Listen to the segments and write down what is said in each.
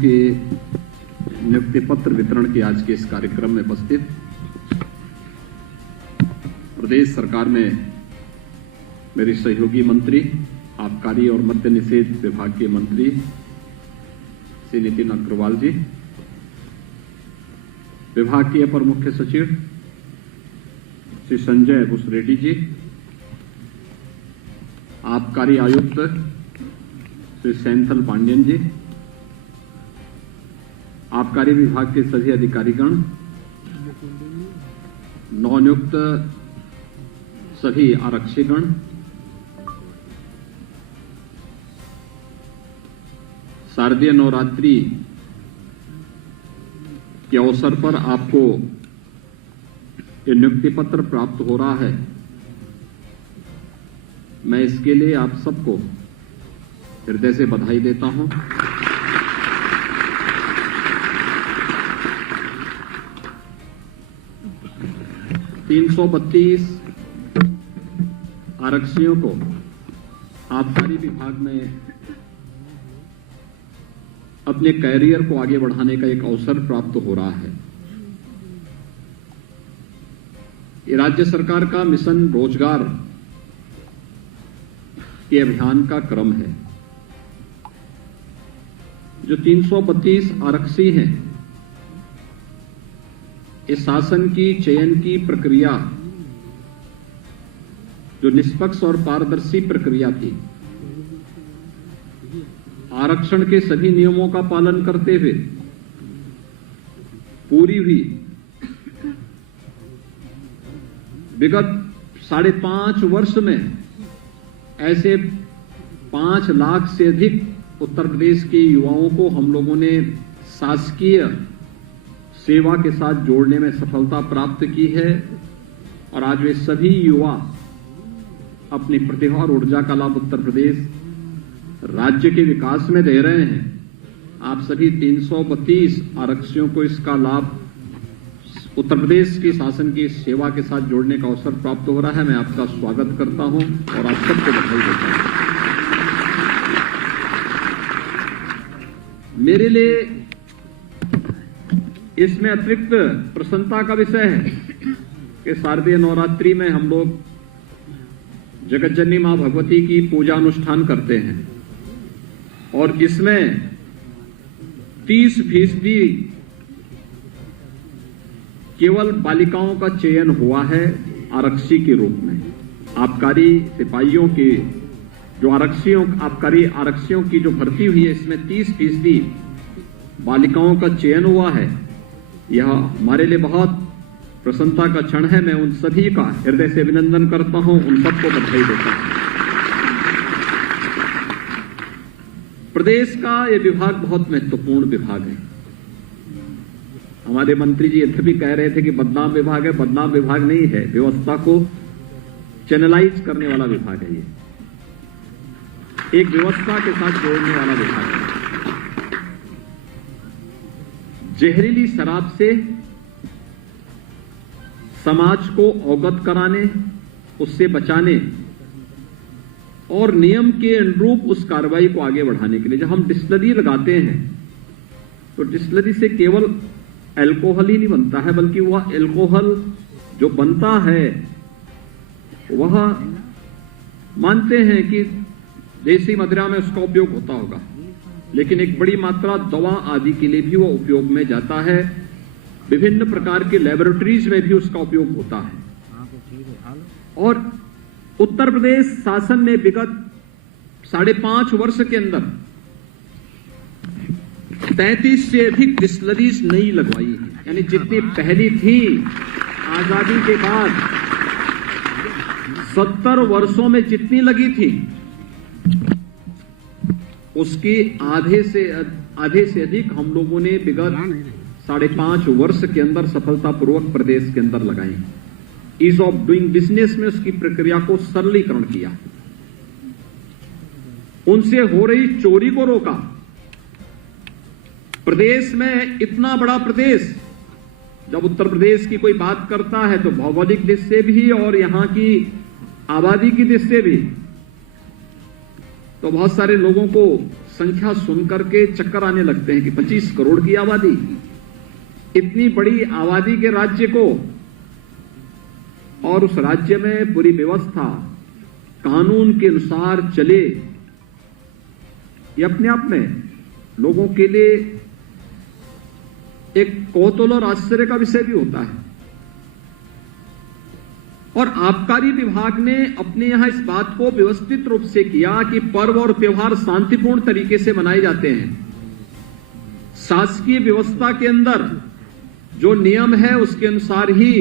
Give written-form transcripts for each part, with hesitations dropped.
के नियुक्ति पत्र वितरण के आज के इस कार्यक्रम में उपस्थित प्रदेश सरकार में मेरी सहयोगी मंत्री, आबकारी और मद्य निषेध विभाग के मंत्री श्री नितिन अग्रवाल जी, विभाग के अपर मुख्य सचिव श्री संजय भूसरेड्डी जी, आबकारी आयुक्त श्री सेंथल पांडियन जी, आबकारी विभाग के सभी अधिकारीगण, नवनियुक्त सभी आरक्षीगण, शारदीय नवरात्रि के अवसर पर आपको ये नियुक्ति पत्र प्राप्त हो रहा है। मैं इसके लिए आप सबको हृदय से बधाई देता हूं। (332) आरक्षियों को आबकारी विभाग में अपने कैरियर को आगे बढ़ाने का एक अवसर प्राप्त हो रहा है। ये राज्य सरकार का मिशन रोजगार के अभियान का क्रम है। जो 332 आरक्षी हैं, इस शासन की चयन की प्रक्रिया जो निष्पक्ष और पारदर्शी प्रक्रिया थी, आरक्षण के सभी नियमों का पालन करते हुए पूरी हुई। विगत 5.5 वर्ष में ऐसे 5 लाख से अधिक उत्तर प्रदेश के युवाओं को हम लोगों ने शासकीय सेवा के साथ जोड़ने में सफलता प्राप्त की है और आज वे सभी युवा अपनी प्रतिभा और ऊर्जा का लाभ उत्तर प्रदेश राज्य के विकास में दे रहे हैं। आप सभी 332 आरक्षियों को इसका लाभ उत्तर प्रदेश की शासन की सेवा के साथ जोड़ने का अवसर प्राप्त हो रहा है। मैं आपका स्वागत करता हूं और आप सबको बधाई देता हूं। मेरे लिए इसमें अतिरिक्त प्रसन्नता का विषय है कि शारदीय नवरात्रि में हम लोग जगत जननी मां भगवती की पूजा अनुष्ठान करते हैं और इसमें 30% केवल बालिकाओं का चयन हुआ है आरक्षी के रूप में। आबकारी सिपाहियों के जो आबकारी आरक्षियों की जो भर्ती हुई है, इसमें 30% बालिकाओं का चयन हुआ है। यह हमारे लिए बहुत प्रसन्नता का क्षण है। मैं उन सभी का हृदय से अभिनंदन करता हूं, उन सबको बधाई देता हूं। प्रदेश का यह विभाग बहुत महत्वपूर्ण विभाग है। हमारे मंत्री जी इधर भी कह रहे थे कि बदनाम विभाग है। बदनाम विभाग नहीं है, व्यवस्था को चैनलाइज करने वाला विभाग है। ये एक व्यवस्था के साथ जोड़ने वाला विभाग है। जहरीली शराब से समाज को अवगत कराने, उससे बचाने और नियम के अनुरूप उस कार्रवाई को आगे बढ़ाने के लिए जब हम डिस्टिलरी लगाते हैं तो डिस्टिलरी से केवल अल्कोहल ही नहीं बनता है, बल्कि वह अल्कोहल जो बनता है वह मानते हैं कि देसी मदिरा में उसका उपयोग होता होगा, लेकिन एक बड़ी मात्रा दवा आदि के लिए भी वह उपयोग में जाता है। विभिन्न प्रकार के लैबोरेटरीज में भी उसका उपयोग होता है। और उत्तर प्रदेश शासन ने विगत 5.5 वर्ष के अंदर 33 से अधिक डिस्टिलरीज नई लगवाई है। यानी जितनी पहली थी आजादी के बाद 70 वर्षों में जितनी लगी थी उसकी आधे से अधिक हम लोगों ने विगत 5.5 वर्ष के अंदर सफलतापूर्वक प्रदेश के अंदर लगाई। ईज ऑफ डूइंग बिजनेस में उसकी प्रक्रिया को सरलीकरण किया, उनसे हो रही चोरी को रोका। प्रदेश में इतना बड़ा प्रदेश, जब उत्तर प्रदेश की कोई बात करता है तो भौगोलिक दृष्टि से भी और यहां की आबादी की दृष्टि से भी तो बहुत सारे लोगों को संख्या सुनकर के चक्कर आने लगते हैं कि 25 करोड़ की आबादी, इतनी बड़ी आबादी के राज्य को, और उस राज्य में पूरी व्यवस्था कानून के अनुसार चले, ये अपने आप में लोगों के लिए एक कौतूहल और आश्चर्य का विषय भी होता है। और आबकारी विभाग ने अपने यहां इस बात को व्यवस्थित रूप से किया कि पर्व और त्योहार शांतिपूर्ण तरीके से मनाए जाते हैं। शासकीय व्यवस्था के अंदर जो नियम है उसके अनुसार ही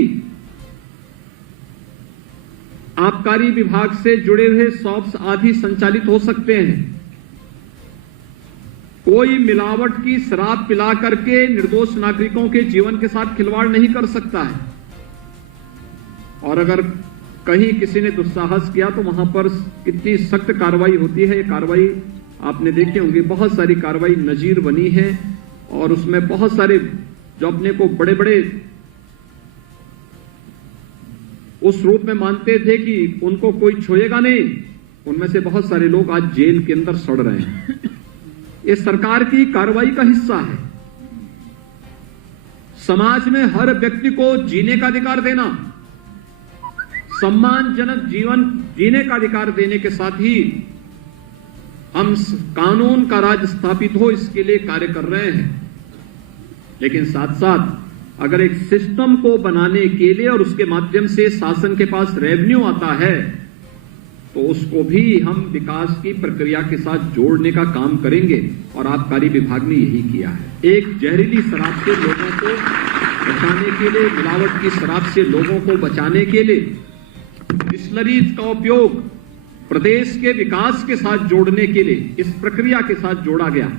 आबकारी विभाग से जुड़े हुए शॉप्स आदि संचालित हो सकते हैं। कोई मिलावट की शराब पिला करके निर्दोष नागरिकों के जीवन के साथ खिलवाड़ नहीं कर सकता है। और अगर कहीं किसी ने दुस्साहस किया तो वहां पर कितनी सख्त कार्रवाई होती है। ये कार्रवाई आपने देखे होंगे, बहुत सारी कार्रवाई नजीर बनी है, और उसमें बहुत सारे जो अपने को बड़े बड़े उस रूप में मानते थे कि उनको कोई छुएगा नहीं, उनमें से बहुत सारे लोग आज जेल के अंदर सड़ रहे हैं। ये सरकार की कार्रवाई का हिस्सा है। समाज में हर व्यक्ति को जीने का अधिकार देना, सम्मानजनक जीवन जीने का अधिकार देने के साथ ही हम कानून का राज स्थापित हो, इसके लिए कार्य कर रहे हैं। लेकिन साथ साथ अगर एक सिस्टम को बनाने के लिए और उसके माध्यम से शासन के पास रेवेन्यू आता है तो उसको भी हम विकास की प्रक्रिया के साथ जोड़ने का काम करेंगे, और आबकारी विभाग ने यही किया है। एक जहरीली शराब से लोगों को बचाने के लिए, मिलावट की शराब से लोगों को बचाने के लिए डिस्टिलरीज का उपयोग प्रदेश के विकास के साथ जोड़ने के लिए इस प्रक्रिया के साथ जोड़ा गया।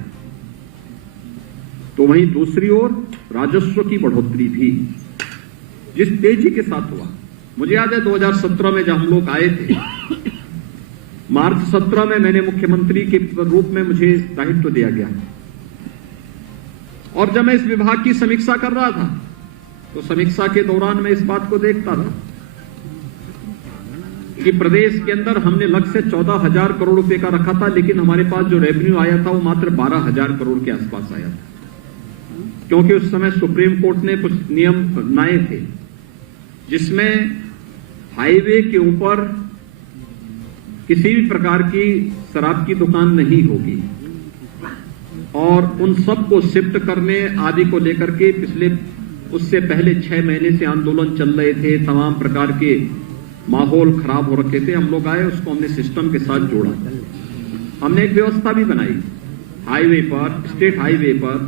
तो वहीं दूसरी ओर राजस्व की बढ़ोतरी भी जिस तेजी के साथ हुआ, मुझे याद है 2017 में जब हम लोग आए थे, मार्च 17 में मैंने मुख्यमंत्री के रूप में मुझे दायित्व दिया गया, और जब मैं इस विभाग की समीक्षा कर रहा था तो समीक्षा के दौरान मैं इस बात को देखता था कि प्रदेश के अंदर हमने लक्ष्य 14,000 करोड़ रुपए का रखा था, लेकिन हमारे पास जो रेवेन्यू आया था वो मात्र 12,000 करोड़ के आसपास आया था। क्योंकि उस समय सुप्रीम कोर्ट ने कुछ नियम बनाए थे जिसमें हाईवे के ऊपर किसी भी प्रकार की शराब की दुकान नहीं होगी, और उन सबको शिफ्ट करने आदि को लेकर के उससे पहले 6 महीने से आंदोलन चल रहे थे। तमाम प्रकार के माहौल खराब हो रखे थे। हम लोग आए, उसको हमने सिस्टम के साथ जोड़ा। हमने एक व्यवस्था भी बनाई, हाईवे पर, स्टेट हाईवे पर,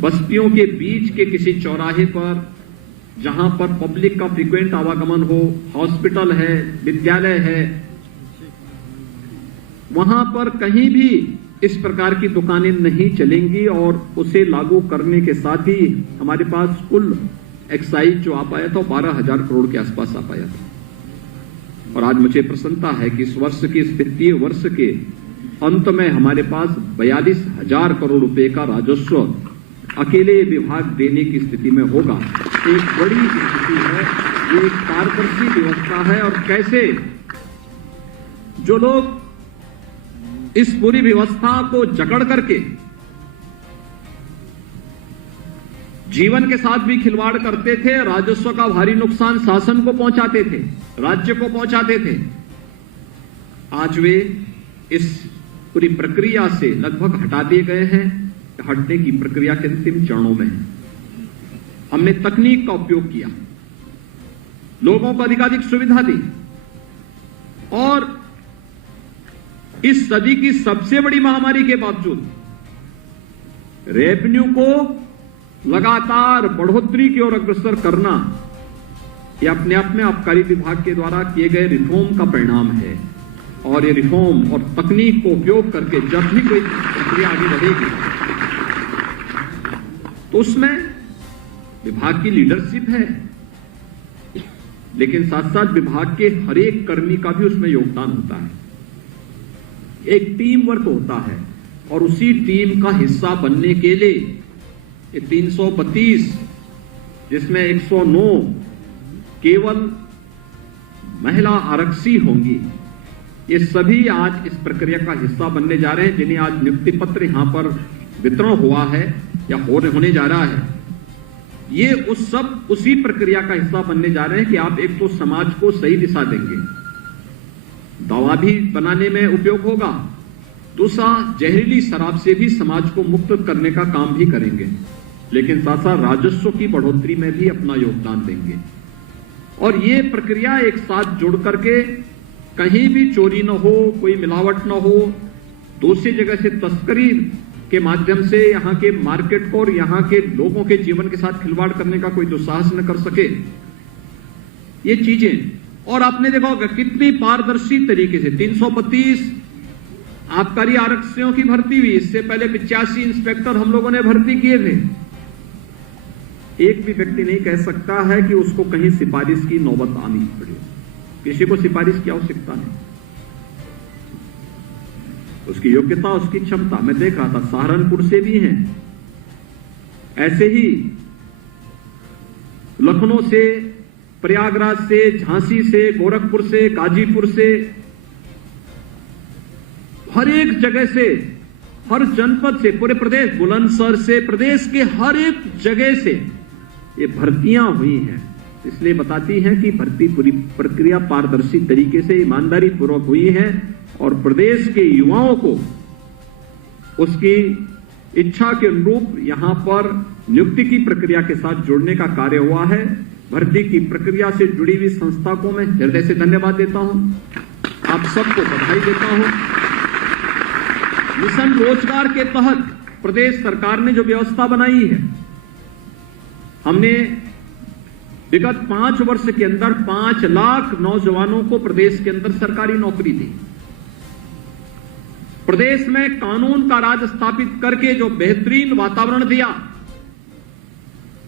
बस्तियों के बीच के किसी चौराहे पर जहां पर पब्लिक का फ्रीक्वेंट आवागमन हो, हॉस्पिटल है, विद्यालय है, वहां पर कहीं भी इस प्रकार की दुकानें नहीं चलेंगी। और उसे लागू करने के साथ ही हमारे पास कुल एक्साइज जो आ पाया था 12,000 करोड़ के आसपास आ पाया था। और आज मुझे प्रसन्नता है कि इस वर्ष के, इस वित्तीय वर्ष के अंत में हमारे पास 42,000 करोड़ रुपए का राजस्व अकेले विभाग देने की स्थिति में होगा। एक बड़ी स्थिति है, ये एक पारदर्शी व्यवस्था है। और कैसे जो लोग इस पूरी व्यवस्था को जकड़ करके जीवन के साथ भी खिलवाड़ करते थे, राजस्व का भारी नुकसान शासन को पहुंचाते थे, राज्य को पहुंचाते थे, आज वे इस पूरी प्रक्रिया से लगभग हटा दिए गए हैं, हटने की प्रक्रिया के अंतिम चरणों में है। हमने तकनीक का उपयोग किया, लोगों को अधिकाधिक सुविधा दी, और इस सदी की सबसे बड़ी महामारी के बावजूद रेवेन्यू को लगातार बढ़ोतरी की ओर अग्रसर करना, यह अपने आप में आबकारी विभाग के द्वारा किए गए रिफॉर्म का परिणाम है। और ये रिफॉर्म और तकनीक को उपयोग करके जब भी कोई प्रक्रिया आगे बढ़ेगी तो उसमें विभाग की लीडरशिप है, लेकिन साथ साथ विभाग के हर एक कर्मी का भी उसमें योगदान होता है। एक टीम वर्क होता है, और उसी टीम का हिस्सा बनने के लिए 332 जिसमें 109 केवल महिला आरक्षी होंगी, ये सभी आज इस प्रक्रिया का हिस्सा बनने जा रहे हैं, जिन्हें आज नियुक्ति पत्र यहां पर वितरण हुआ है या होने जा रहा है। ये उसी प्रक्रिया का हिस्सा बनने जा रहे हैं कि आप एक तो समाज को सही दिशा देंगे, दवा भी बनाने में उपयोग होगा, दूसरा जहरीली शराब से भी समाज को मुक्त करने का काम भी करेंगे, लेकिन साथ साथ राजस्व की बढ़ोतरी में भी अपना योगदान देंगे। और ये प्रक्रिया एक साथ जुड़ करके कहीं भी चोरी न हो, कोई मिलावट न हो, दूसरी जगह से तस्करी के माध्यम से यहां के मार्केट को और यहां के लोगों के जीवन के साथ खिलवाड़ करने का कोई दुस्साहस न कर सके, ये चीजें। और आपने देखा होगा कितनी पारदर्शी तरीके से 332 आबकारी आरक्षियों की भर्ती हुई। इससे पहले 85 इंस्पेक्टर हम लोगों ने भर्ती किए थे। एक भी व्यक्ति नहीं कह सकता है कि उसको कहीं सिफारिश की नौबत आनी पड़ी। किसी को सिफारिश की आवश्यकता नहीं, उसकी योग्यता, उसकी क्षमता। मैं देख रहा था सहारनपुर से भी हैं, ऐसे ही लखनऊ से, प्रयागराज से, झांसी से, गोरखपुर से, गाजीपुर से, हर एक जगह से, हर जनपद से, पूरे प्रदेश, बुलंदशहर से, प्रदेश के हर एक जगह से ये भर्तियां हुई हैं। इसलिए बताती हैं कि भर्ती पूरी प्रक्रिया पारदर्शी तरीके से ईमानदारी पूर्वक हुई है और प्रदेश के युवाओं को उसकी इच्छा के अनुरूप यहां पर नियुक्ति की प्रक्रिया के साथ जोड़ने का कार्य हुआ है। भर्ती की प्रक्रिया से जुड़ी हुई संस्था को मैं हृदय से धन्यवाद देता हूं, आप सबको बधाई देता हूं। मिशन रोजगार के तहत प्रदेश सरकार ने जो व्यवस्था बनाई है, हमने विगत 5 वर्ष के अंदर 5 लाख नौजवानों को प्रदेश के अंदर सरकारी नौकरी दी। प्रदेश में कानून का राज स्थापित करके जो बेहतरीन वातावरण दिया,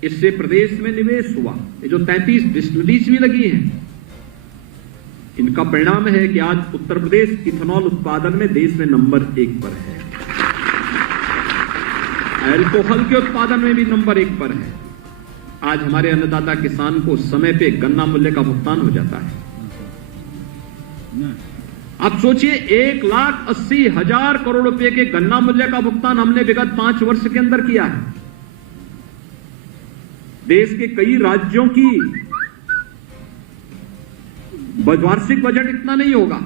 इससे प्रदेश में निवेश हुआ। ये जो 33 डिस्टिलरीज भी लगी हैं, इनका परिणाम है कि आज उत्तर प्रदेश इथेनॉल उत्पादन में देश में नंबर 1 पर है, अल्कोहल के उत्पादन में भी नंबर 1 पर है। आज हमारे अन्नदाता किसान को समय पे गन्ना मूल्य का भुगतान हो जाता है। आप सोचिए 1,80,000 करोड़ रुपए के गन्ना मूल्य का भुगतान हमने विगत 5 वर्ष के अंदर किया है। देश के कई राज्यों की वार्षिक बजट इतना नहीं होगा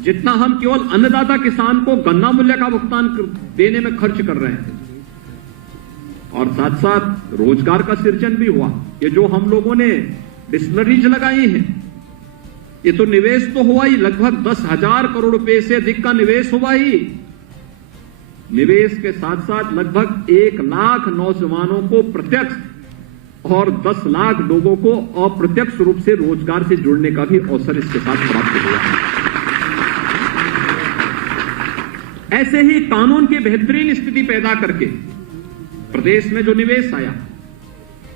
जितना हम केवल अन्नदाता किसान को गन्ना मूल्य का भुगतान देने में खर्च कर रहे हैं। और साथ साथ रोजगार का सृजन भी हुआ। ये जो हम लोगों ने डिस्टिलरीज लगाई हैं, ये तो निवेश तो हुआ ही, लगभग 10,000 करोड़ रुपए से अधिक का निवेश हुआ ही। निवेश के साथ साथ लगभग 1 लाख नौजवानों को प्रत्यक्ष और 10 लाख लोगों को अप्रत्यक्ष रूप से रोजगार से जुड़ने का भी अवसर इसके साथ प्राप्त हुआ है। ऐसे ही कानून की बेहतरीन स्थिति पैदा करके प्रदेश में जो निवेश आया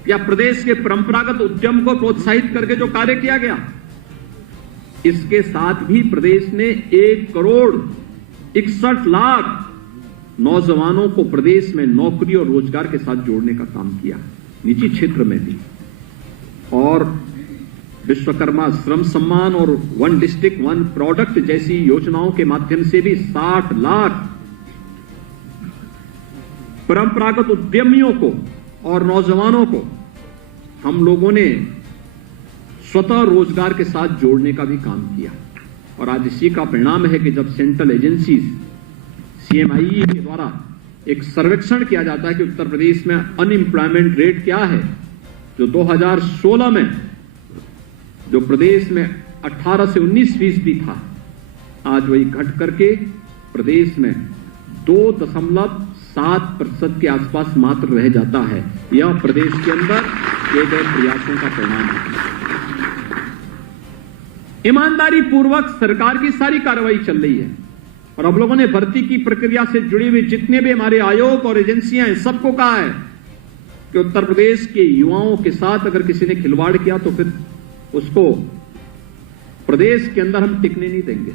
या प्रदेश के परंपरागत उद्यम को प्रोत्साहित करके जो कार्य किया गया, इसके साथ भी प्रदेश ने 1,61,00,000 नौजवानों को प्रदेश में नौकरी और रोजगार के साथ जोड़ने का काम किया, निजी क्षेत्र में भी। और विश्वकर्मा श्रम सम्मान और 1 डिस्ट्रिक्ट 1 प्रोडक्ट जैसी योजनाओं के माध्यम से भी 60 लाख परंपरागत उद्यमियों को और नौजवानों को हम लोगों ने स्वतः रोजगार के साथ जोड़ने का भी काम किया। और आज इसी का परिणाम है कि जब सेंट्रल एजेंसी CMIE के द्वारा एक सर्वेक्षण किया जाता है कि उत्तर प्रदेश में अनएम्प्लॉयमेंट रेट क्या है, जो 2016 में जो प्रदेश में 18 से 19% था, आज वही घट करके प्रदेश में 2.7% के आसपास मात्र रह जाता है। यह प्रदेश के अंदर किए गए प्रयासों का परिणाम है। ईमानदारी पूर्वक सरकार की सारी कार्रवाई चल रही है और अब लोगों ने भर्ती की प्रक्रिया से जुड़ी हुई जितने भी हमारे आयोग और एजेंसियां हैं, सबको कहा है कि उत्तर प्रदेश के युवाओं के साथ अगर किसी ने खिलवाड़ किया तो फिर उसको प्रदेश के अंदर हम टिकने नहीं देंगे।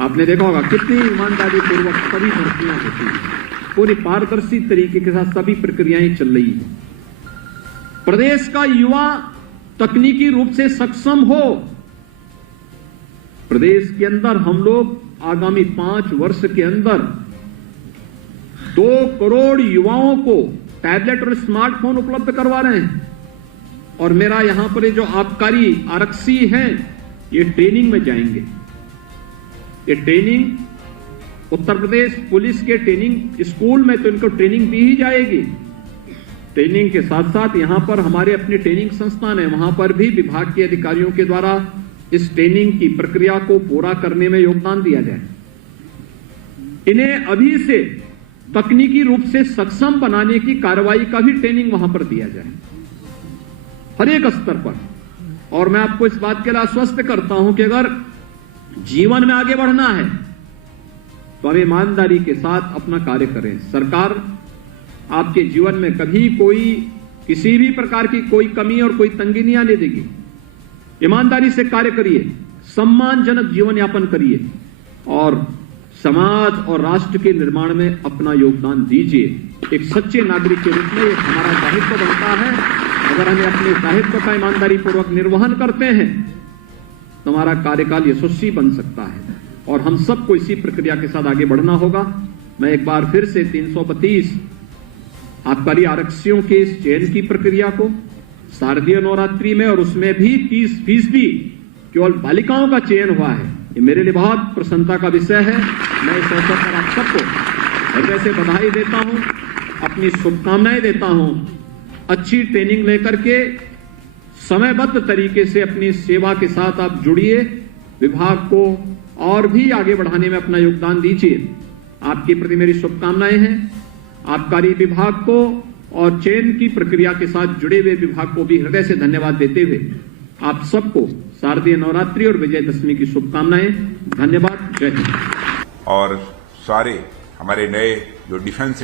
आपने देखा होगा कितनी ईमानदारी पूर्वक सभी भर्तियां होती हैं, पूरी पारदर्शी तरीके के साथ सभी प्रक्रियाएं चल रही हैं। प्रदेश का युवा तकनीकी रूप से सक्षम हो, प्रदेश के अंदर हम लोग आगामी 5 वर्ष के अंदर 2 करोड़ युवाओं को टैबलेट और स्मार्टफोन उपलब्ध करवा रहे हैं। और मेरा यहां पर जो आबकारी आरक्षी हैं, ये ट्रेनिंग में जाएंगे। ये ट्रेनिंग उत्तर प्रदेश पुलिस के ट्रेनिंग स्कूल में तो इनको ट्रेनिंग दी ही जाएगी। ट्रेनिंग के साथ साथ यहां पर हमारे अपने ट्रेनिंग संस्थान है, वहां पर भी विभाग के अधिकारियों के द्वारा इस ट्रेनिंग की प्रक्रिया को पूरा करने में योगदान दिया जाए। इन्हें अभी से तकनीकी रूप से सक्षम बनाने की कार्रवाई का भी ट्रेनिंग वहां पर दिया जाए, हर एक स्तर पर। और मैं आपको इस बात के लिए आश्वस्त करता हूं कि अगर जीवन में आगे बढ़ना है तो हम ईमानदारी के साथ अपना कार्य करें। सरकार आपके जीवन में कभी किसी भी प्रकार की कोई कमी और कोई तंगी नहीं आने देगी। ईमानदारी से कार्य करिए, सम्मानजनक जीवन यापन करिए और समाज और राष्ट्र के निर्माण में अपना योगदान दीजिए। एक सच्चे नागरिक के रूप में एक हमारा दायित्व बनता है। अगर हमें अपने दायित्व का ईमानदारी पूर्वक निर्वहन करते हैं तो हमारा कार्यकाल यशस्वी बन सकता है और हम सबको इसी प्रक्रिया के साथ आगे बढ़ना होगा। मैं एक बार फिर से 332 आबकारी आरक्षियों के इस चयन की प्रक्रिया को शारदीय नवरात्रि में और उसमें भी 30% केवल बालिकाओं का चयन हुआ है, ये मेरे लिए बहुत प्रसन्नता का विषय है। मैं इस अवसर पर आप सबको हृदय से बधाई देता हूं, अपनी शुभकामनाएं देता हूं। अच्छी ट्रेनिंग लेकर के समयबद्ध तरीके से अपनी सेवा के साथ आप जुड़िए, विभाग को और भी आगे बढ़ाने में अपना योगदान दीजिए। आपके प्रति मेरी शुभकामनाएं हैं। आबकारी विभाग को और चयन की प्रक्रिया के साथ जुड़े हुए विभाग को भी हृदय से धन्यवाद देते हुए आप सबको शारदीय नवरात्रि और विजयदशमी की शुभकामनाएं। धन्यवाद। जय हिंद। और सारे हमारे नए जो डिफेंस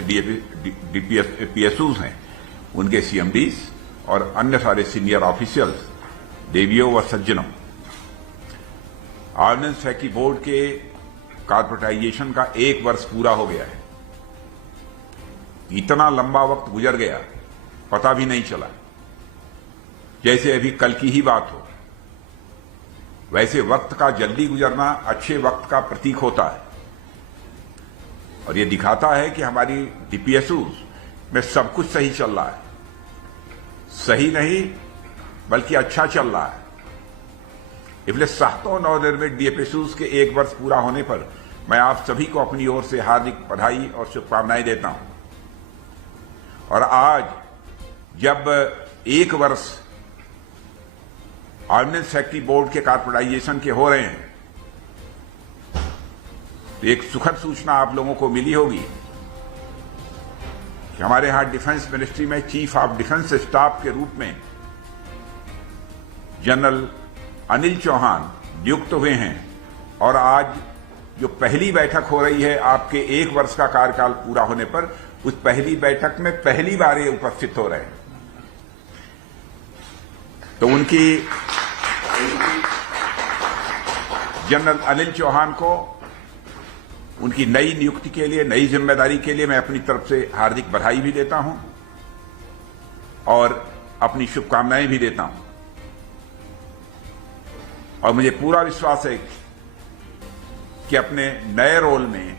पीएसयूज हैं, उनके सीएमडीज और अन्य सारे सीनियर ऑफिशियल्स, देवियों व सज्जनों, ऑर्डिनेंस फैक्ट्री बोर्ड के कॉर्पोरेटाइजेशन का 1 वर्ष पूरा हो गया है। इतना लंबा वक्त गुजर गया, पता भी नहीं चला, जैसे अभी कल की ही बात हो। वैसे वक्त का जल्दी गुजरना अच्छे वक्त का प्रतीक होता है और ये दिखाता है कि हमारी डीपीएसयूज में सब कुछ सही चल रहा है। सही नहीं बल्कि अच्छा चल रहा है। इसलिए सातों नवनिर्मित डीपीएसयूज के 1 वर्ष पूरा होने पर मैं आप सभी को अपनी ओर से हार्दिक बधाई और शुभकामनाएं देता हूं। और आज जब 1 वर्ष ऑर्डिनेंस फैक्ट्री बोर्ड के कॉर्पोरेटाइजेशन के हो रहे हैं तो एक सुखद सूचना आप लोगों को मिली होगी कि हमारे यहां डिफेंस मिनिस्ट्री में चीफ ऑफ डिफेंस स्टाफ के रूप में जनरल अनिल चौहान नियुक्त हुए हैं। और आज जो पहली बैठक हो रही है आपके 1 वर्ष का कार्यकाल पूरा होने पर, उस पहली बैठक में पहली बार ये उपस्थित हो रहे हैं। तो उनकी जनरल अनिल चौहान को उनकी नई नियुक्ति के लिए, नई जिम्मेदारी के लिए मैं अपनी तरफ से हार्दिक बधाई भी देता हूं और अपनी शुभकामनाएं भी देता हूं। और मुझे पूरा विश्वास है कि अपने नए रोल में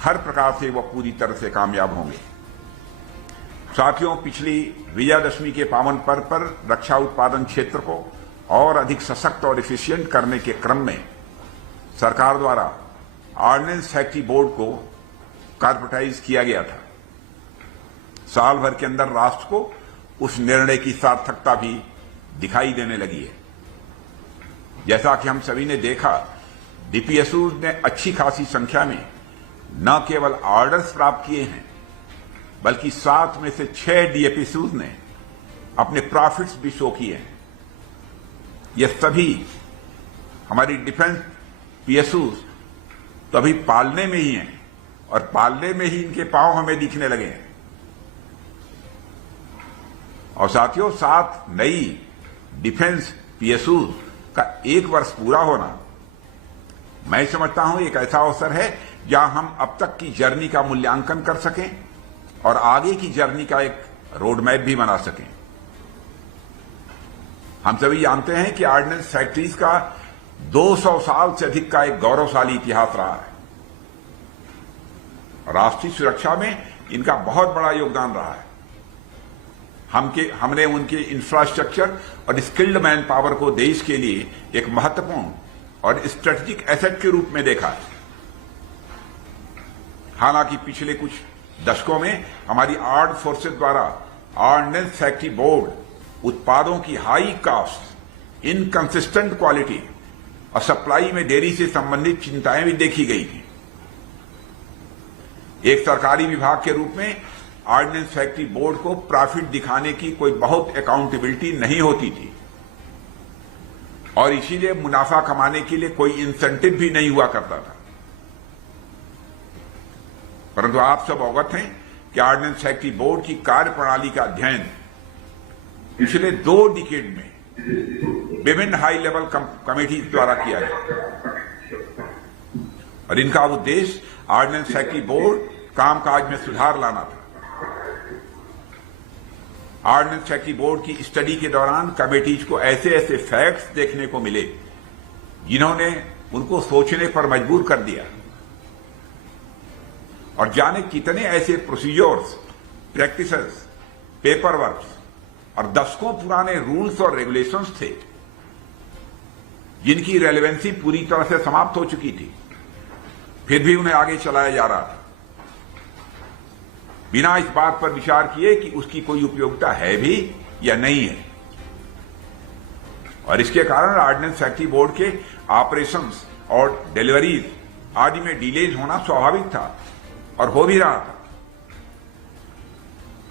हर प्रकार से वह पूरी तरह से कामयाब होंगे। साथियों, पिछली विजयादशमी के पावन पर्व पर रक्षा उत्पादन क्षेत्र को और अधिक सशक्त और एफिशिएंट करने के क्रम में सरकार द्वारा ऑर्डिनेंस फैक्ट्री बोर्ड को कॉर्पोरेटाइज किया गया था। साल भर के अंदर राष्ट्र को उस निर्णय की सार्थकता भी दिखाई देने लगी है। जैसा कि हम सभी ने देखा, डीपीएसयूज ने अच्छी खासी संख्या में न केवल ऑर्डर्स प्राप्त किए हैं बल्कि 7 में से 6 डीपीएसयूज ने अपने प्रॉफिट्स भी शो किए हैं। ये सभी हमारी डिफेंस पीएसयूज तो अभी पालने में ही हैं और पालने में ही इनके पांव हमें दिखने लगे हैं। और साथियों, 7 नई डिफेंस पीएसयूज का 1 वर्ष पूरा होना, मैं समझता हूं एक ऐसा अवसर है जहां हम अब तक की जर्नी का मूल्यांकन कर सकें और आगे की जर्नी का एक रोड मैप भी बना सकें। हम सभी जानते हैं कि ऑर्डिनेंस फैक्ट्रीज का 200 साल से अधिक का एक गौरवशाली इतिहास रहा है। राष्ट्रीय सुरक्षा में इनका बहुत बड़ा योगदान रहा है। हमने उनके इंफ्रास्ट्रक्चर और स्किल्ड मैन पावर को देश के लिए एक महत्वपूर्ण और स्ट्रेटेजिक एसेट के रूप में देखा है। हालांकि पिछले कुछ दशकों में हमारी आर्म्ड फोर्सेज द्वारा ऑर्डिनेंस फैक्ट्री बोर्ड उत्पादों की हाई कॉस्ट, इनकंसिस्टेंट क्वालिटी और सप्लाई में देरी से संबंधित चिंताएं भी देखी गई थी। एक सरकारी विभाग के रूप में ऑर्डिनेंस फैक्ट्री बोर्ड को प्रॉफिट दिखाने की कोई बहुत अकाउंटेबिलिटी नहीं होती थी और इसीलिए मुनाफा कमाने के लिए कोई इंसेंटिव भी नहीं हुआ करता था। परंतु आप सब अवगत हैं कि ऑर्डिनेंस फैक्ट्री बोर्ड की कार्यप्रणाली का अध्ययन पिछले 2 डिकेड में विभिन्न हाई लेवल कमेटी द्वारा किया गया और इनका उद्देश्य ऑर्डिनेंस फैक्ट्री बोर्ड कामकाज में सुधार लाना था। ऑर्डिनेंस फैक्ट्री बोर्ड की स्टडी के दौरान कमेटीज को ऐसे ऐसे फैक्ट्स देखने को मिले जिन्होंने उनको सोचने पर मजबूर कर दिया और जाने कितने ऐसे प्रोसीजर्स, प्रैक्टिसेस, पेपर वर्क और दशकों पुराने रूल्स और रेगुलेशंस थे जिनकी रेलेवेंसी पूरी तरह से समाप्त हो चुकी थी, फिर भी उन्हें आगे चलाया जा रहा था बिना इस बात पर विचार किए कि उसकी कोई उपयोगिता है भी या नहीं है। और इसके कारण ऑर्डिनेंस फैक्ट्री बोर्ड के ऑपरेशंस और डिलीवरीज आदि में डिलेज होना स्वाभाविक था और हो भी रहा था।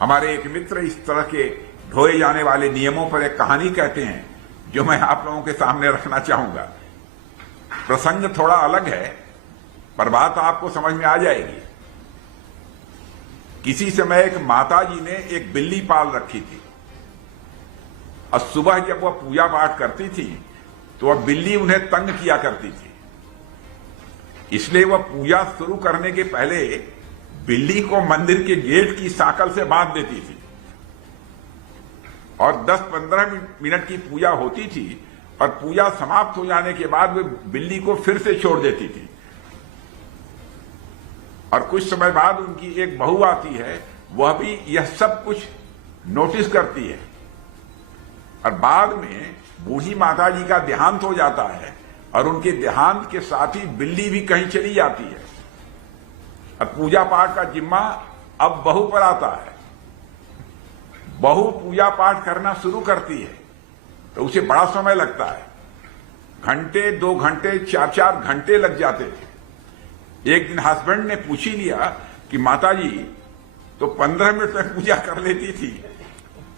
हमारे एक मित्र इस तरह के ढोए जाने वाले नियमों पर एक कहानी कहते हैं जो मैं आप लोगों के सामने रखना चाहूंगा। प्रसंग थोड़ा अलग है पर बात आपको समझ में आ जाएगी। किसी समय एक माता जी ने एक बिल्ली पाल रखी थी और सुबह जब वह पूजा पाठ करती थी तो वह बिल्ली उन्हें तंग किया करती थी, इसलिए वह पूजा शुरू करने के पहले बिल्ली को मंदिर के गेट की सांकल से बांध देती थी और 10-15 मिनट की पूजा होती थी और पूजा समाप्त हो जाने के बाद वे बिल्ली को फिर से छोड़ देती थी और कुछ समय बाद उनकी एक बहू आती है, वह भी यह सब कुछ नोटिस करती है और बाद में बूढ़ी माता जी का देहांत हो जाता है और उनके देहांत के साथ ही बिल्ली भी कहीं चली जाती है और पूजा पाठ का जिम्मा अब बहू पर आता है। बहू पूजा पाठ करना शुरू करती है तो उसे बड़ा समय लगता है, घंटे, 2 घंटे, 4-4 घंटे लग जाते थे। एक दिन हस्बैंड ने पूछ ही लिया कि माताजी तो 15 मिनट में पूजा कर लेती थी,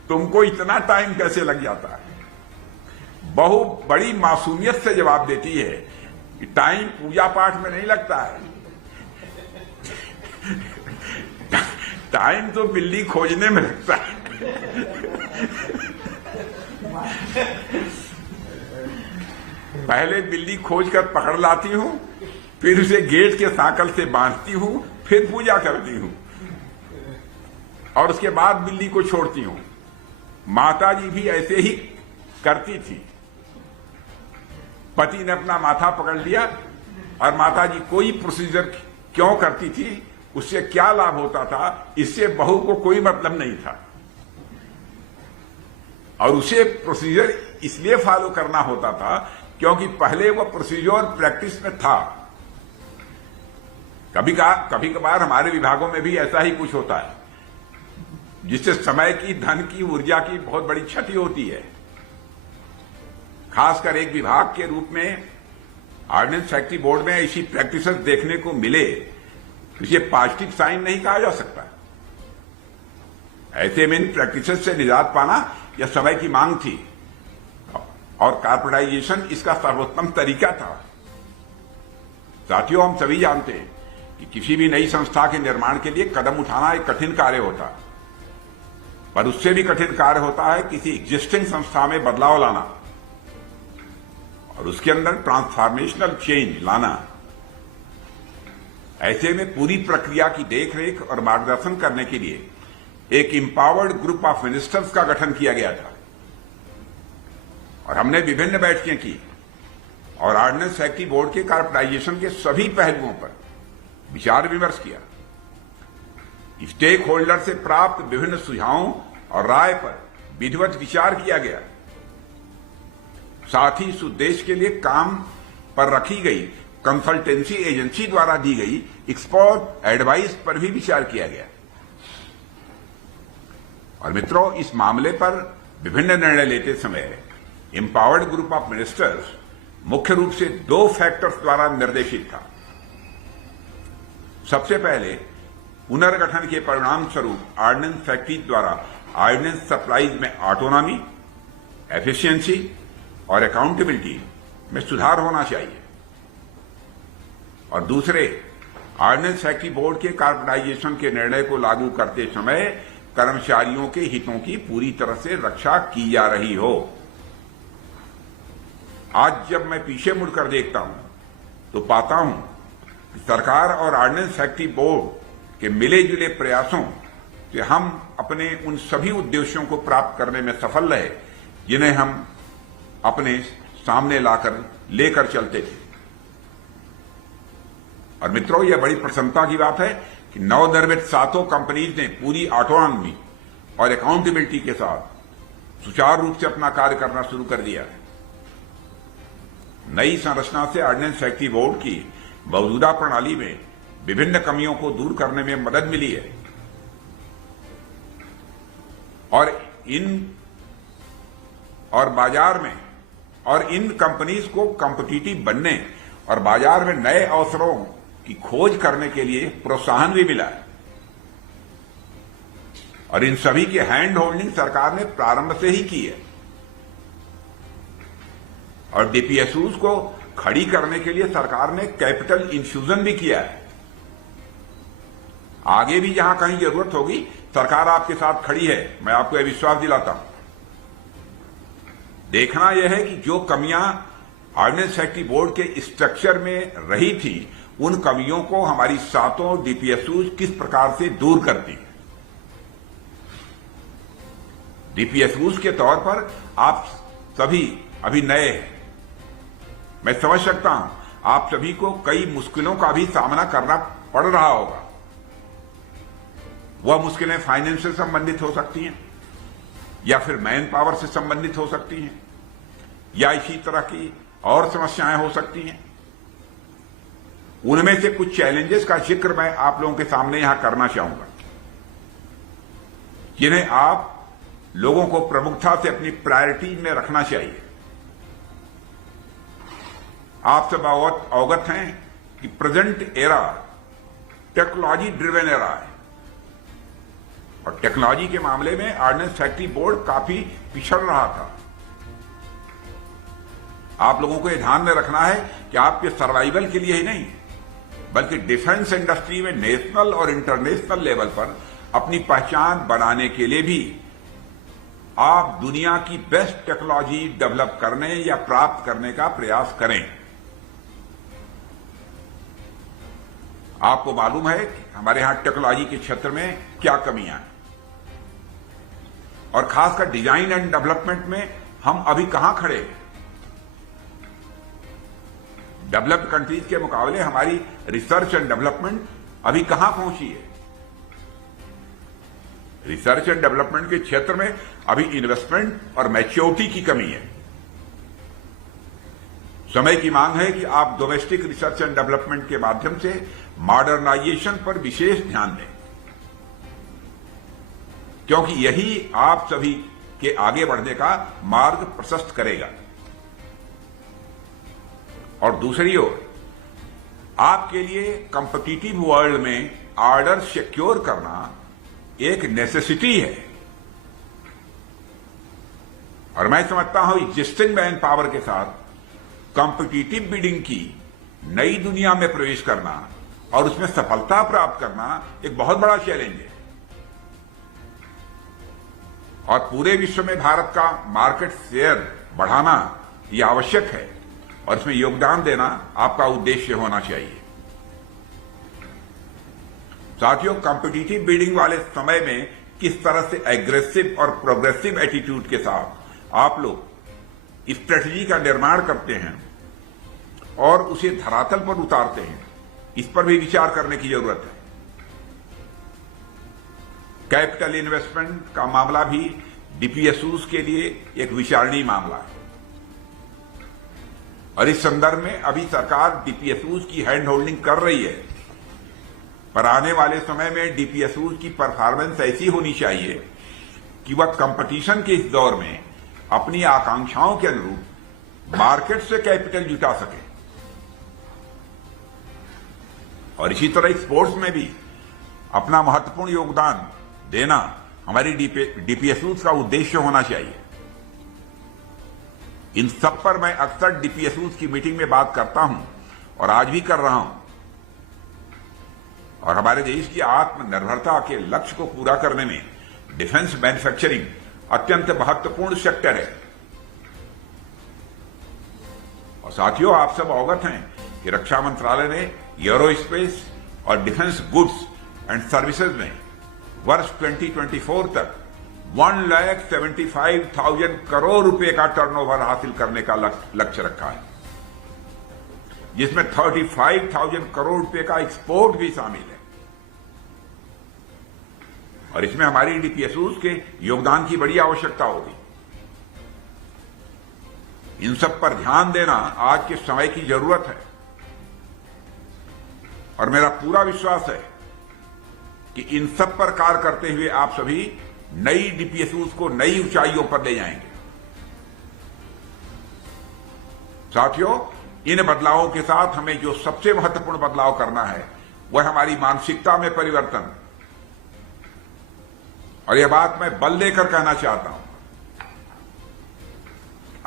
तुमको इतना टाइम कैसे लग जाता है? बहू बड़ी मासूमियत से जवाब देती है कि टाइम पूजा पाठ में नहीं लगता है, टाइम तो बिल्ली खोजने में लगता है। पहले बिल्ली खोजकर पकड़ लाती हूं, फिर उसे गेट के सांकल से बांधती हूं, फिर पूजा करती हूं और उसके बाद बिल्ली को छोड़ती हूं। माता जी भी ऐसे ही करती थी। पति ने अपना माथा पकड़ लिया और माता जी कोई प्रोसीजर क्यों करती थी, उससे क्या लाभ होता था, इससे बहू को कोई मतलब नहीं था और उसे प्रोसीजर इसलिए फॉलो करना होता था क्योंकि पहले वह प्रोसीजर प्रैक्टिस में था। कभी कभार हमारे विभागों में भी ऐसा ही कुछ होता है जिससे समय की, धन की, ऊर्जा की बहुत बड़ी क्षति होती है। खासकर एक विभाग के रूप में ऑर्डिनेंस फैक्ट्री बोर्ड में ऐसी प्रैक्टिसेस देखने को मिले, इसे पॉजिटिव साइन नहीं कहा जा सकता। ऐसे में इन प्रैक्टिसेस से निजात पाना यह समय की मांग थी और कॉर्पोरेटाइजेशन इसका सर्वोत्तम तरीका था। साथियों, हम सभी जानते हैं कि किसी भी नई संस्था के निर्माण के लिए कदम उठाना एक कठिन कार्य होता है, पर उससे भी कठिन कार्य होता है किसी एग्जिस्टिंग संस्था में बदलाव लाना और उसके अंदर ट्रांसफॉर्मेशनल चेंज लाना। ऐसे में पूरी प्रक्रिया की देखरेख और मार्गदर्शन करने के लिए एक एम्पावर्ड ग्रुप ऑफ मिनिस्टर्स का गठन किया गया था और हमने विभिन्न बैठकें की और ऑर्डिनेंस फैक्ट्री बोर्ड के कॉर्पोरेटाइजेशन के सभी पहलुओं पर विचार विमर्श किया। स्टेक होल्डर से प्राप्त विभिन्न सुझावों और राय पर विधिवत विचार किया गया। साथ ही इस उद्देश्य के लिए काम पर रखी गई कंसल्टेंसी एजेंसी द्वारा दी गई एक्सपर्ट एडवाइस पर भी विचार किया गया। और मित्रों, इस मामले पर विभिन्न निर्णय लेते समय एम्पावर्ड ग्रुप ऑफ मिनिस्टर्स मुख्य रूप से 2 फैक्टर्स द्वारा निर्देशित था। सबसे पहले, पुनर्गठन के परिणाम स्वरूप ऑर्डिनेंस फैक्ट्री द्वारा ऑर्डिनेंस सप्लाईज में ऑटोनॉमी, एफिशिएंसी और अकाउंटेबिलिटी में सुधार होना चाहिए। और दूसरे, ऑर्डिनेंस फैक्ट्री बोर्ड के कॉर्पोरेटाइजेशन के निर्णय को लागू करते समय कर्मचारियों के हितों की पूरी तरह से रक्षा की जा रही हो। आज जब मैं पीछे मुड़कर देखता हूं तो पाता हूं कि सरकार और ऑर्डिनेंस फैक्ट्री बोर्ड के मिले जुले प्रयासों से हम अपने उन सभी उद्देश्यों को प्राप्त करने में सफल रहे जिन्हें हम अपने सामने लेकर चलते थे। और मित्रों, यह बड़ी प्रसन्नता की बात है कि नवनिर्मित 7 कंपनीज ने पूरी ऑटोनॉमी और अकाउंटेबिलिटी के साथ सुचारू रूप से अपना कार्य करना शुरू कर दिया है। नई संरचना से ऑर्डिनेंस फैक्ट्री बोर्ड की मौजूदा प्रणाली में विभिन्न कमियों को दूर करने में मदद मिली है और इन कंपनीज को कॉम्पिटिटिव बनने और बाजार में नए अवसरों की खोज करने के लिए प्रोत्साहन भी मिला है। और इन सभी की हैंड होल्डिंग सरकार ने प्रारंभ से ही की है और डीपीएसयूज को खड़ी करने के लिए सरकार ने कैपिटल इन्फ्यूजन भी किया है। आगे भी जहां कहीं जरूरत होगी सरकार आपके साथ खड़ी है, मैं आपको यह विश्वास दिलाता हूं। देखना यह है कि जो कमियां ऑर्डिनेंस फैक्ट्री बोर्ड के स्ट्रक्चर में रही थी, उन कमियों को हमारी 7 डीपीएसयूज किस प्रकार से दूर करती है। डीपीएसयूज के तौर पर आप सभी अभी नए हैं। मैं समझ सकता हूं आप सभी को कई मुश्किलों का भी सामना करना पड़ रहा होगा। वह मुश्किलें फाइनेंस से संबंधित हो सकती हैं या फिर मैन पावर से संबंधित हो सकती हैं या इसी तरह की और समस्याएं हो सकती हैं। उनमें से कुछ चैलेंजेस का जिक्र मैं आप लोगों के सामने यहां करना चाहूंगा, जिन्हें आप लोगों को प्रमुखता से अपनी प्रायोरिटीज में रखना चाहिए। आप सब अवगत हैं कि present era technology driven era है और टेक्नोलॉजी के मामले में ऑर्डिनेंस फैक्ट्री बोर्ड काफी पिछड़ रहा था। आप लोगों को यह ध्यान में रखना है कि आपके सर्वाइवल के लिए ही नहीं बल्कि डिफेंस इंडस्ट्री में नेशनल और इंटरनेशनल लेवल पर अपनी पहचान बनाने के लिए भी आप दुनिया की बेस्ट टेक्नोलॉजी डेवलप करने या प्राप्त करने का प्रयास करें। आपको मालूम है कि हमारे यहां टेक्नोलॉजी के क्षेत्र में क्या कमियां हैं और खासकर डिजाइन एंड डेवलपमेंट में हम अभी कहां खड़े हैं। डेवलप्ड कंट्रीज के मुकाबले हमारी रिसर्च एंड डेवलपमेंट अभी कहां पहुंची है। रिसर्च एंड डेवलपमेंट के क्षेत्र में अभी इन्वेस्टमेंट और मैच्योरिटी की कमी है। समय की मांग है कि आप डोमेस्टिक रिसर्च एंड डेवलपमेंट के माध्यम से मॉडर्नाइजेशन पर विशेष ध्यान दें, क्योंकि यही आप सभी के आगे बढ़ने का मार्ग प्रशस्त करेगा। और दूसरी ओर आपके लिए कॉम्पिटिटिव वर्ल्ड में ऑर्डर सिक्योर करना एक नेसेसिटी है और मैं समझता हूं एग्जिस्टिंग मैन पावर के साथ कॉम्पिटिटिव बिडिंग की नई दुनिया में प्रवेश करना और उसमें सफलता प्राप्त करना एक बहुत बड़ा चैलेंज है और पूरे विश्व में भारत का मार्केट शेयर बढ़ाना यह आवश्यक है और इसमें योगदान देना आपका उद्देश्य होना चाहिए। साथियों, कॉम्पिटिटिव बिडिंग वाले समय में किस तरह से एग्रेसिव और प्रोग्रेसिव एटीट्यूड के साथ आप लोग स्ट्रेटजी का निर्माण करते हैं, और उसे धरातल पर उतारते हैं, इस पर भी विचार करने की जरूरत है। कैपिटल इन्वेस्टमेंट का मामला भी डीपीएसयूज के लिए एक विचारणीय मामला है और इस संदर्भ में अभी सरकार डीपीएसयूज की हैंड होल्डिंग कर रही है, पर आने वाले समय में डीपीएसयूज की परफॉर्मेंस ऐसी होनी चाहिए कि वह कंपटीशन के इस दौर में अपनी आकांक्षाओं के अनुरूप मार्केट से कैपिटल जुटा सके। और इसी तरह स्पोर्ट्स में भी अपना महत्वपूर्ण योगदान देना हमारी डीपीएसयूज का उद्देश्य होना चाहिए। इन सब पर मैं अक्सर डीपीएसयूज की मीटिंग में बात करता हूं और आज भी कर रहा हूं। और हमारे देश की आत्मनिर्भरता के लक्ष्य को पूरा करने में डिफेंस मैन्युफैक्चरिंग अत्यंत महत्वपूर्ण सेक्टर है। और साथियों, आप सब अवगत हैं कि रक्षा मंत्रालय ने एरोस्पेस और डिफेंस गुड्स एंड सर्विसेज में वर्ष 2024 तक 1,75,000 करोड़ रुपए का टर्नओवर हासिल करने का लक्ष्य रखा है, जिसमें 35,000 करोड़ रुपए का एक्सपोर्ट भी शामिल है। और इसमें हमारी डीपीएसयूज के योगदान की बड़ी आवश्यकता होगी। इन सब पर ध्यान देना आज के समय की जरूरत है और मेरा पूरा विश्वास है कि इन सब पर कार्य करते हुए आप सभी नई डीपीएसयूज को नई ऊंचाइयों पर ले जाएंगे। साथियों, इन बदलावों के साथ हमें जो सबसे महत्वपूर्ण बदलाव करना है वह हमारी मानसिकता में परिवर्तन। और यह बात मैं बल देकर कहना चाहता हूं,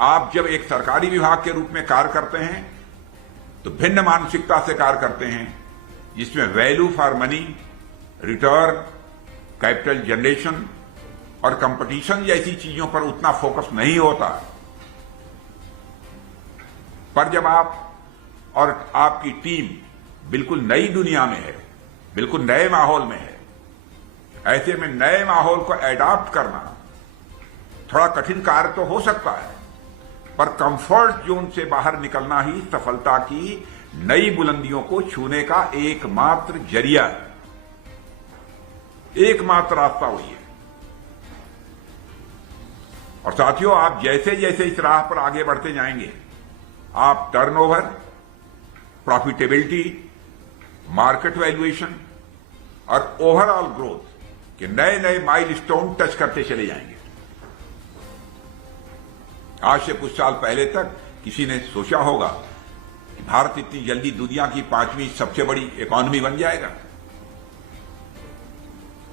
आप जब एक सरकारी विभाग के रूप में कार्य करते हैं तो भिन्न मानसिकता से कार्य करते हैं, जिसमें value for money, return, capital generation और कंपटीशन जैसी चीजों पर उतना फोकस नहीं होता। पर जब आप और आपकी टीम बिल्कुल नई दुनिया में है, बिल्कुल नए माहौल में है, ऐसे में नए माहौल को एडॉप्ट करना थोड़ा कठिन कार्य तो हो सकता है, पर कंफर्ट जोन से बाहर निकलना ही सफलता की नई बुलंदियों को छूने का एकमात्र जरिया है, एकमात्र रास्ता वही है। और साथियों, आप जैसे जैसे इस राह पर आगे बढ़ते जाएंगे, आप टर्नओवर, प्रॉफिटेबिलिटी, मार्केट वैल्यूएशन और ओवरऑल ग्रोथ के नए नए माइलस्टोन टच करते चले जाएंगे। आज से कुछ साल पहले तक किसी ने सोचा होगा कि भारत इतनी जल्दी दुनिया की 5वीं सबसे बड़ी इकॉनमी बन जाएगा?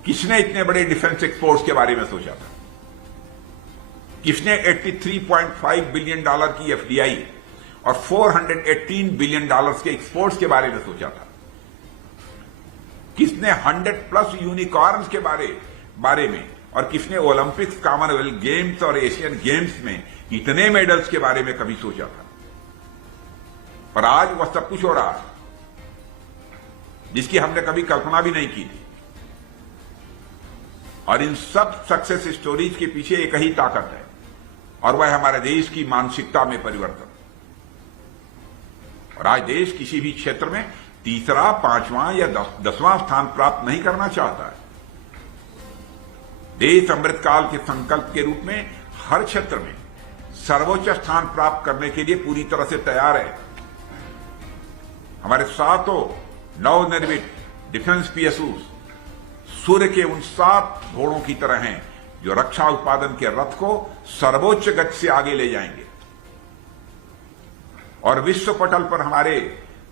किसने इतने बड़े डिफेंस एक्सपोर्ट्स के बारे में सोचा था? किसने 83.5 बिलियन डॉलर की एफडीआई और 418 बिलियन डॉलर्स के एक्सपोर्ट्स के बारे में सोचा था? किसने 100+ यूनिकॉर्न्स के बारे में और किसने ओलंपिक्स, कॉमनवेल्थ गेम्स और एशियन गेम्स में इतने मेडल्स के बारे में कभी सोचा था? पर आज वह सब कुछ हो रहा है जिसकी हमने कभी कल्पना भी नहीं की थी। और इन सब सक्सेस स्टोरीज के पीछे एक ही ताकत है और वह हमारे देश की मानसिकता में परिवर्तन। और आज देश किसी भी क्षेत्र में तीसरा, 5वां या 10वां स्थान प्राप्त नहीं करना चाहता है। देश अमृतकाल के संकल्प के रूप में हर क्षेत्र में सर्वोच्च स्थान प्राप्त करने के लिए पूरी तरह से तैयार है। हमारे सातों नवनिर्मित डिफेंस पीएसयूज सूर्य के उन 7 घोड़ों की तरह हैं जो रक्षा उत्पादन के रथ को सर्वोच्च गति से आगे ले जाएंगे और विश्व पटल पर हमारे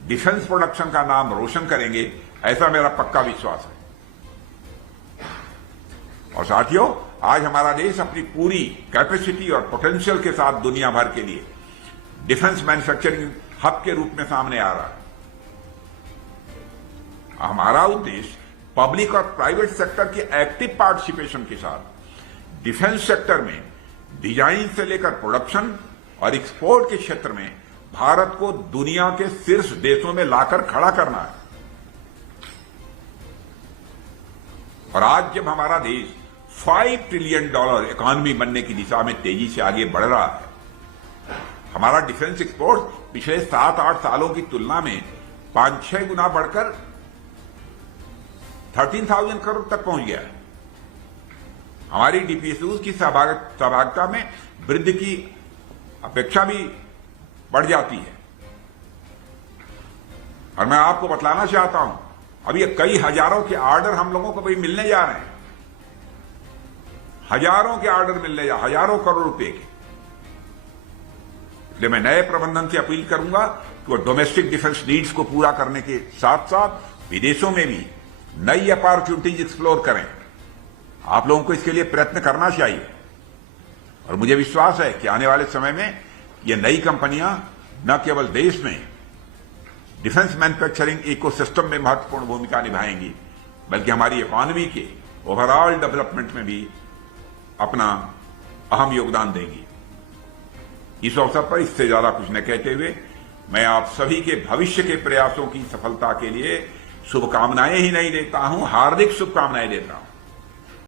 डिफेंस प्रोडक्शन का नाम रोशन करेंगे, ऐसा मेरा पक्का विश्वास है। और साथियों, आज हमारा देश अपनी पूरी कैपेसिटी और पोटेंशियल के साथ दुनिया भर के लिए डिफेंस मैन्युफैक्चरिंग हब के रूप में सामने आ रहा है। हमारा उद्देश्य पब्लिक और प्राइवेट सेक्टर की एक्टिव पार्टिसिपेशन के साथ डिफेंस सेक्टर में डिजाइन से लेकर प्रोडक्शन और एक्सपोर्ट के क्षेत्र में भारत को दुनिया के शीर्ष देशों में लाकर खड़ा करना है। और आज जब हमारा देश $5 ट्रिलियन इकोनॉमी बनने की दिशा में तेजी से आगे बढ़ रहा है, हमारा डिफेंस एक्सपोर्ट पिछले 7-8 सालों की तुलना में 5-6 गुना बढ़कर 13,000 करोड़ तक पहुंच गया है। हमारी डीपीएसयूज की सहभागिता में वृद्धि की अपेक्षा भी बढ़ जाती है। और मैं आपको बतलाना चाहता हूं, अभी कई हजारों के ऑर्डर हम लोगों को भी मिलने जा रहे हैं। हजारों के ऑर्डर मिलने जा, हजारों करोड़ रुपए के। इसलिए मैं नए प्रबंधन से अपील करूंगा कि वो डोमेस्टिक डिफेंस नीड्स को पूरा करने के साथ साथ विदेशों में भी नई अपॉर्चुनिटीज एक्सप्लोर करें। आप लोगों को इसके लिए प्रयत्न करना चाहिए और मुझे विश्वास है कि आने वाले समय में ये नई कंपनियां न केवल देश में डिफेंस मैन्युफैक्चरिंग इकोसिस्टम में महत्वपूर्ण भूमिका निभाएंगी, बल्कि हमारी इकोनॉमी के ओवरऑल डेवलपमेंट में भी अपना अहम योगदान देंगी। इस अवसर पर इससे ज्यादा कुछ न कहते हुए मैं आप सभी के भविष्य के प्रयासों की सफलता के लिए शुभकामनाएं ही नहीं देता हूं, हार्दिक शुभकामनाएं देता हूं।